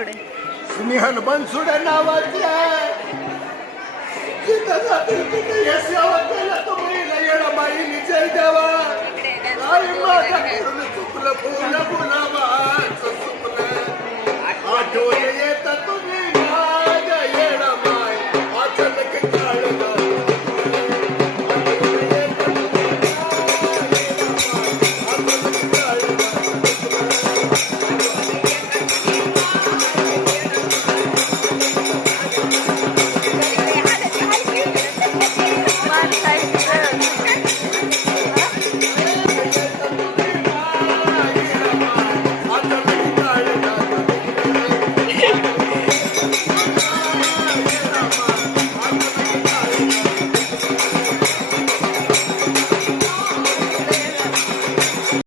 थोडे. स्नेहल बनसुडे नावाच्या जिथं जातील तिथे हे सेवा केला तो महिला येणं बाई निजय देवा. आई माझ्या चुकलं फुलं फुलं